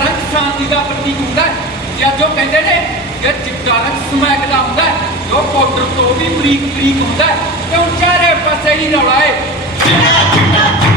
ਰੰਗ ਸ਼ਾਂਤੀ ਦਾ ਪ੍ਰਤੀਕ ਹੁੰਦਾ ਹੈ। ਜਾਂ ਜੋ ਕਹਿੰਦੇ ਨੇ ਕਿ ਚਿੱਟਾ ਰੰਗ ਸਮੈਕ ਦਾ ਹੁੰਦਾ ਹੈ। ਜੋ ਪਾਊਡਰ ਤੋਂ ਵੀ ਬਰੀਕ ਬਰੀਕ ਹੁੰਦਾ ਹੈ। ਤੇ ਹੁਣ ਚਾਰੇ ਪਾਸੇ ਹੀ ਰੌਲਾ ਹੈ।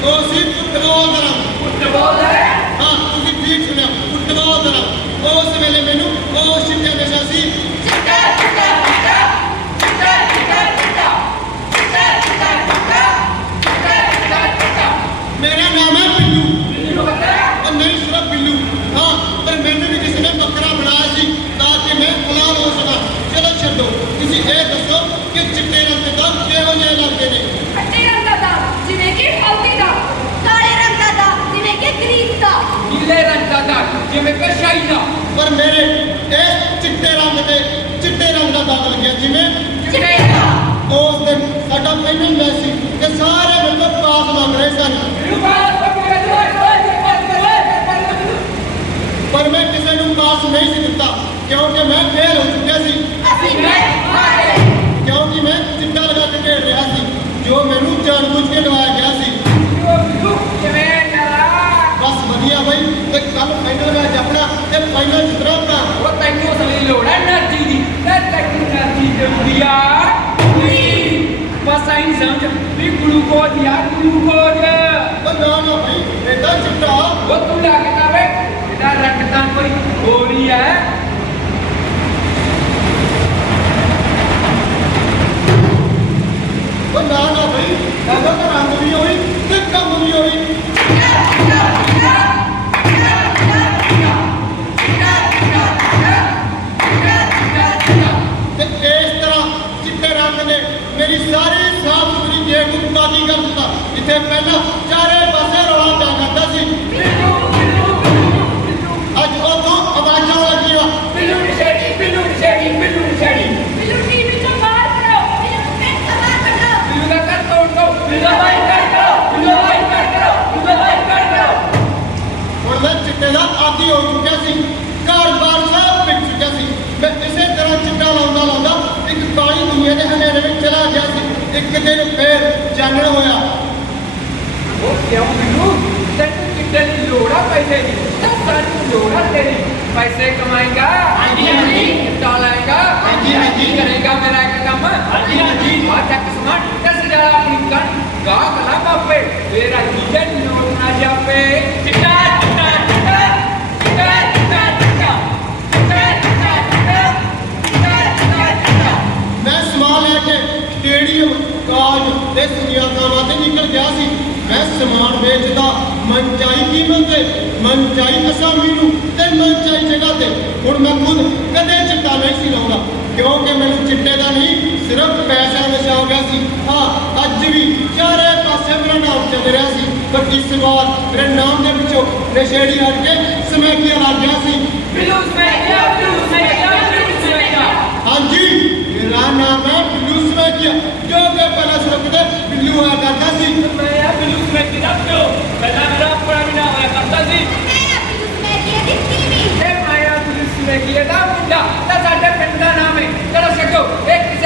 ਦਾ ਰੰਗ ਫੁੱਟਬਾਲ ਹੈ ਤੁਸੀਂ ਠੀਕ ਸੁਣਿਆ ਰੰਗ ਉਸ ਵੇਲੇ ਮੈਨੂੰ ਉਹ ਸਿੱਖਿਆ ਨਸ਼ਾ ਸੀ ਚਿੱਟਾ ਚਿੱਟਾ ਚਿੱਟਾ ਚਿੱਟਾ ਚਿੱਟਾ ਚਿੱਟਾ ਚਿੱਟਾ ਚਿੱਟਾ ਚਿੱਟਾ ਚਿੱਟਾ ਚਿੱਟਾ ਚਿੱਟਾ ਮੇਰਾ ਨਾਮ ਹੈ ਬਿੱਲੂ ਪਤਾ ਹੈ ਉਹ ਨਹੀਂ ਸਿਰਫ ਬਿੱਲੂ ਹਾਂ ਪਰ ਮੈਨੂੰ ਵੀ ਕਿਸੇ ਨੇ ਬੱਕਰਾ ਬਣਾਇਆ ਸੀ ਤਾਂ ਕਿ ਮੈਂ ਗੁਲਾਮ ਹੋ ਸਕਾਂ ਚਲੋ ਛੱਡੋ ਤੁਸੀਂ ਇਹ ਦੱਸੋ ਕਿ ਚਿੱਟੇ ਰੰਗ ਦਾ ਕਿਹੋ ਜਿਹੇ ਲੱਗਦੇ ਨੇ ਖੱਟੇ ਰੰਗ ਦਾ ਦਾਗ ਜਿਵੇਂ ਕਿ ਹਲਦੀ ਦਾ ਕਾਲੇ ਰੰਗ ਦਾ ਦਾਗ ਜਿਵੇਂ ਕਿ ਗਰੀਸ ਦਾ ਨੀਲੇ ਰੰਗ ਦਾ ਦਾਗ ਜਿਵੇਂ ਕਿ ਦਾ। ਪਰ ਮੇਰੇ ਇਸ ਚਿੱਟੇ ਰੰਗ ਤੇ ਚਿੱਟੇ ਰੰਗ ਦਾ ਦਾਗ ਲੱਗਿਆ ਜਿਵੇਂ ਚਿੱਟੇ ਦਾ। ਉਸ ਦਿਨ ਸਾਡਾ ਪਹਿਲਾ ਮੈਚ ਸੀ ਤੇ ਸਾਰੇ ਬੰਦੇ ਪਾਸ ਮੰਗ ਰਹੇ ਸਨ। ਪਰ ਮੈਂ ਕਿਸੇ ਨੂੰ ਪਾਸ ਨਹੀਂ ਸੀ ਦਿੱਤਾ ਕਿਉਂਕਿ ਮੈਂ ਫੇਲ ਹੋ ਚੁੱਕਿਆ ਸੀ ਅਸੀਂ ਮੈਂ ਹਾਰੇ ਕਿਉਂਕਿ ਮੈਂ ਚਿੱਟਾ ਲਗਾ ਕੇ ਖੇਡ ਰਿਹਾ ਸੀ ਜੋ ਮੈਨੂੰ ਜਾਣਬੁੱਝ ਕੇ ਲਵਾਇਆ ਗਿਆ ਸੀ ਬਸ ਵਧੀਆ ਬਈ ਤੇ ਕੱਲ ਫਾਈਨਲ ਮੈਚ ਆਪਣਾ ਤੇ ਫਾਈਨਲ ਜਿੱਤਰਾਂਗਾ ਉਹ ਤੈਨੂੰ ਉਸ ਲਈ ਲੋੜ ਹੈ એનર્ਜੀ ਦੀ। ਤੇ ਤੈਨੂੰ એનર્ਜੀ ਜ਼ਰੂਰੀ ਆ। ਬਸ ਆਈ ਸਮਝ ਵੀ ਗਲੂਕੋਜ਼ ਯਾਰ ਗਲੂਕੋਜ਼। ਉਹ ਨਾ ਨਾ ਭਾਈ ਇਦਾਂ ਚਿੱਟਾ। ਉਹ ਤੂੰ ਲੱਗਦਾ ਵੇ ਇਹਦਾ ਰੰਗ ਤਾਂ ਕੋਈ ਹੋਰੀ ਹੈ। ਮੈਂ ਚਿੱਟੇ ਦਾ ਆਦੀ ਹੋ ਚੁੱਕਿਆ ਸੀ। ਘਰ-ਬਾਰ ਸਭ ਵਿਕ ਚੁੱਕਿਆ ਸੀ। ਮੈਂ ਇਸੇ ਤਰ੍ਹਾਂ ਚਿੱਟਾ ਲਾਉਂਦਾ ਲਾਉਂਦਾ ਇੱਕ ਕਾਲੀ ਦੁਨੀਆ ਦੇ ਹਨੇਰੇ ਵਿੱਚ ਚਲਾ ਗਿਆ ਸੀ। ਇੱਕ ਦਿਨ ਫੇਰ ਚਾਨਣ ਹੋਇਆ। ਉਹ ਕਿਉਂ ਬਿੱਲੂ ਤੈਨੂੰ ਕਿੱਡੇ ਦੀ ਲੋੜ ਆ ਪੈਸੇ ਦੀ। ਤਾਂ ਸਾਨੂੰ ਲੋੜ ਆ ਤੇਰੀ। ਪੈਸੇ ਕਮਾਏਗਾ ਹਾਂਜੀ, ਹਾਂਜੀ। ਕਿੱਦਾਂ ਲਾਏਗਾ ਹਾਂਜੀ, ਹਾਂਜੀ। ਕਰੇਗਾ ਮੇਰਾ ਇੱਕ ਕੰਮ? ਹਾਂਜੀ, ਹਾਂਜੀ। ਆ ਚੱਕ ਸਮਾਨ ਕਸ ਜਾ ਆਪਣੀ ਕਣ ਮੈਂ ਸਮਾਨ ਵੇਚਦਾ ਮਨਚਾਈ ਕੀਮਤ ਤੇ ਮਨਚਾਈ ਅਸਾਮੀ ਨੂੰ ਤੇ ਮਨਚਾਈ ਜਗ੍ਹਾ ਤੇ। ਹੁਣ ਮੈਂ ਖੁਦ ਕਦੇ ਚਿੱਟਾ ਨਹੀਂ ਸੀ ਲਾਉਂਦਾ ਕਿਉਂਕਿ ਮੈਨੂੰ ਚਿੱਟੇ ਦਾ ਨਹੀਂ ਸਿਰਫ ਪੈਸਾ ਦਾ ਸ਼ੌਕ ਸੀ। ਹਾਂ ਅੱਜ ਵੀ ਚਾਰੇ ਪਾਸੇ ਮੇਰਾ ਨਾਮ ਚੱਲ ਰਿਹਾ ਸੀ। ਪਰ ਇਸ ਵਾਰ ਮੇਰੇ ਨਾਮ ਦੇ ਵਿੱਚੋਂ ਨਸ਼ੇੜੀ ਹਟ ਕੇ ਸਮੈਕਿਆ ਆ ਗਿਆ ਸੀ। ਬਿਲੂ ਸਮੈਕਿਆ ਜੋ ਕਿ ਪਹਿਲਾਂ ਸੁਣਦੇ ਬਿੱਲੂ ਆ ਕਰਦਾ ਸੀ। ਮੈਂ ਆ ਬਿੱਲੂ ਸਮੈਕੀ ਦਾ ਪਿਓ ਪਹਿਲਾਂ ਮੇਰਾ ਆਪਣਾ ਇਹ ਮਾਇਆ ਬਿੱਲੂ ਸਮੈਕੀ ਦਾ ਮੁੰਡਾ, ਤਾਂ ਸਾਡੇ ਪਿੰਡ ਦਾ ਨਾਮ ਹੈ। ਚਲੋ ਛੱਡੋ ਇੱਕ